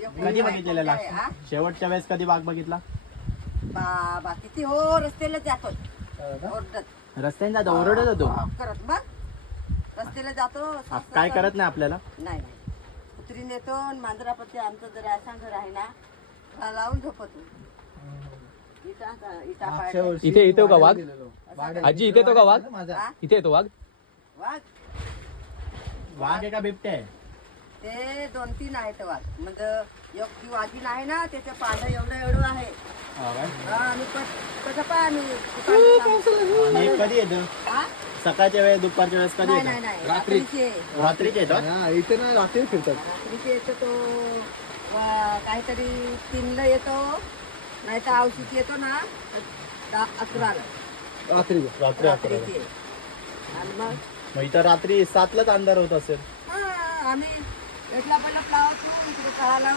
कधी बघितलेला लास्ट शेवटच्या वेळेस कधी वाघ बघितला? बाबा किती हो रस्त्याला जातो ओरडत रस्त्याने जातो ओरडत होतो करत मग रस्त्याला जातो काय करत नाही आपल्याला. नाही कुत्री नेतो मांजरापती आमचं जर असं घर आहे ना त्याला लावून झोपतो इथे येतो का वाघ? आजी इथे येतो का वाघ? हा? इथे येतो वाघ? वाघ वाघ आहे का बिबट्या आहे? ते 2-3 आहेत वाघ म्हणजे एक ती वाघीण आहे ना त्याचं पानं एवढं आहे हा काय? हा, आम्ही कसं पाय आम्ही दुकानात आणि कधी येतं? हा? सकाळच्या वेळेस दुपारच्या वेळेस कधी नाही येतं? नाही नाही रात्रीचे रात्रीचे येतात. इथे ना रात्री फिरतात. रात्रीचे येतो तो काहीतरी 3ला येतो नाही तर औषधी येतो ना 11ला रात्री रात्री रात्रीचे आणि मग मग इथं रात्री 7लाच अंधार होत असेल. हा, आम्ही एकला पहिला लावतो इकडे कळाला